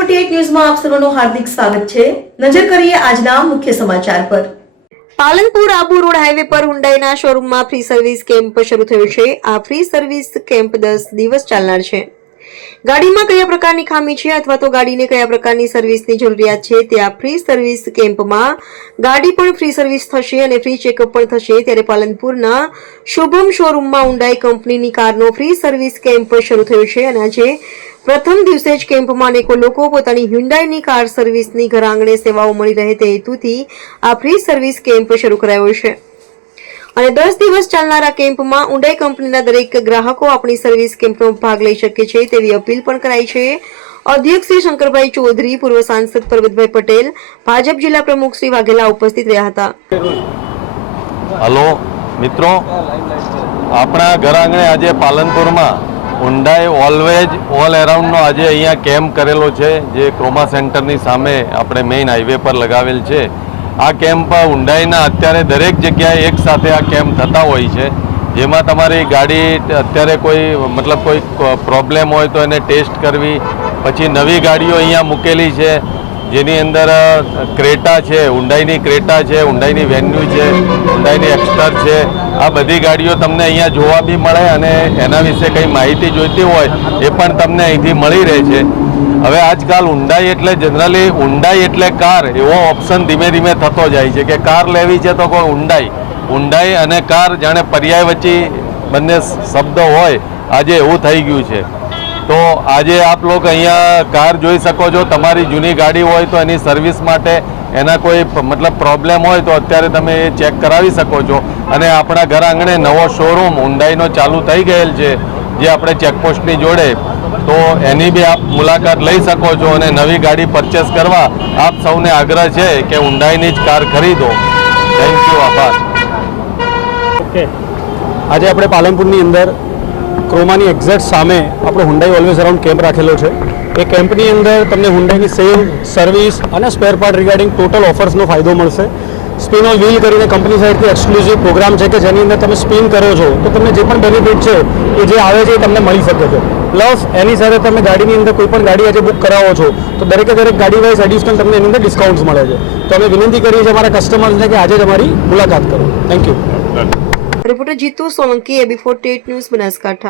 AB48 ન્યૂઝમાં આપ સર્વનું હાર્દિક સ્વાગત છે। નજર કરીએ આજના મુખ્ય સમાચાર પર। પાલનપુર આબુ રોડ હાઈવે પર હુન્ડાઈના શોરૂમમાં ફ્રી સર્વિસ કેમ્પ શરૂ થયો છે। આ ફ્રી સર્વિસ કેમ્પ 10 દિવસ ચાલનાર છે। ગાડીમાં કયા પ્રકારની ખામી છે અથવા તો ગાડીને કયા પ્રકારની સર્વિસની જરૂરિયાત છે તે આ ફ્રી સર્વિસ કેમ્પમાં ગાડી પણ ફ્રી સર્વિસ થશે અને ફ્રી ચેકઅપ પણ થશે। ત્યારે પાલનપુરના શુભમ શોરૂમમાં હુન્ડાઈ કંપનીની કારનો ફ્રી સર્વિસ કેમ્પ શરૂ થયો છે અને આજે પ્રથમ દિવસે જ કેમ્પમાં અનેકો લોકો પોતાની હ્યુન્ડાઈની કાર સર્વિસની ઘર આંગણે સેવાઓ મળી રહે તે હેતુથી આ ફ્રી સર્વિસ કેમ્પ શરૂ કરાયો છે અને 10 દિવસ ચાલનાર આ કેમ્પમાં હુન્ડાઈ કંપનીના દરેક ગ્રાહકો આપણી સર્વિસ કેમ્પમાં ભાગ લઈ શકે છે તેવી અપીલ પણ કરાઈ છે। અધ્યક્ષ શ્રી શંકરભાઈ ચૌધરી, પૂર્વ સાંસદ પરબતભાઈ પટેલ, ભાજપ જિલ્લા પ્રમુખ શ્રી વાઘેલા ઉપસ્થિત રહ્યા હતા। હલો મિત્રો, આપણા ઘર આંગણે આજે પાલનપુરમાં હુન્ડાઈ ઓલવેજ ઓલ એરાઉન્ડનો આજે અહીંયા કેમ્પ કરેલો છે, જે ક્રોમા સેન્ટરની સામે આપણે મેઇન હાઈવે પર લગાવેલ છે। આ કેમ્પ હુન્ડાઈના અત્યારે દરેક જગ્યાએ એક સાથે આ કેમ્પ થતા હોય છે, જેમાં તમારી ગાડી અત્યારે કોઈ પ્રોબ્લેમ હોય તો એને ટેસ્ટ કરવી, પછી નવી ગાડીઓ અહીંયા મૂકેલી છે જેની અંદર ક્રેટા છે, હુન્ડાઈની ક્રેટા છે, હુન્ડાઈની વેન્યુ છે, હુન્ડાઈની એક્સ્ટર છે। આ બધી ગાડીઓ તમને અહીંયા જોવા બી મળે અને એના વિશે કંઈ માહિતી જોઈતી હોય એ પણ તમને અહીંથી મળી રહે છે। હવે આજકાલ હુન્ડાઈ એટલે જનરલી હુન્ડાઈ એટલે કાર એવો ઓપ્શન ધીમે ધીમે થતો જાય છે કે કાર લેવી છે તો કોઈ હુન્ડાઈ અને કાર જાણે પર્યાય વચ્ચે બંને શબ્દ હોય, આજે એવું થઈ ગયું છે। તો આજે આપ લોકો અહીંયા કાર જોઈ શકો છો। તમારી જૂની ગાડી હોય તો એની સર્વિસ માટે એના કોઈ પ્રોબ્લેમ હોય તો અત્યારે તમે એ ચેક કરાવી શકો છો અને આપણા ઘર આંગણે નવો શોરૂમ હુન્ડાઈનો ચાલુ થઈ ગયેલ છે, જે આપણે ચેકપોસ્ટની જોડે, તો એની બી આપ મુલાકાત લઈ શકો છો અને નવી ગાડી પરચેસ કરવા આપ સૌને આગ્રહ છે કે હુન્ડાઈની જ કાર ખરીદો। થેન્ક યુ, આભાર। ઓકે, આજે આપણે પાલનપુરની અંદર ક્રોમાની એક્ઝેક્ટ સામે આપણો હુન્ડાઈ ઓલવેઝ અરાઉન્ડ કેમ્પ રાખેલો છે। એ કેમ્પની અંદર તમને હુન્ડાઈની સેલ, સર્વિસ અને સ્પેર પાર્ટ રિગાર્ડિંગ ટોટલ ઓફર્સનો ફાયદો મળશે। સ્પિન ઓન વ્હીલ કરીને કંપની સાઈડથી એક્સક્લુઝિવ પ્રોગ્રામ છે કે જેની અંદર તમે સ્પિન કરો છો તો તમને જે પણ બેનિફિટ છે એ જે આવે છે એ તમને મળી શકે છે। પ્લસ એની સાથે તમે ગાડીની અંદર કોઈ પણ ગાડી આજે બુક કરાવો છો તો દરેક ગાડી વાઇઝ એડિશનલ તમને એની અંદર ડિસ્કાઉન્ટ્સ મળે છે। તો અમે વિનંતી કરીએ છીએ અમારા કસ્ટમર્સને કે આજે જ અમારી મુલાકાત કરો। Thank you. Reporter Jitu Solanki, AB48 news, Banaskantha.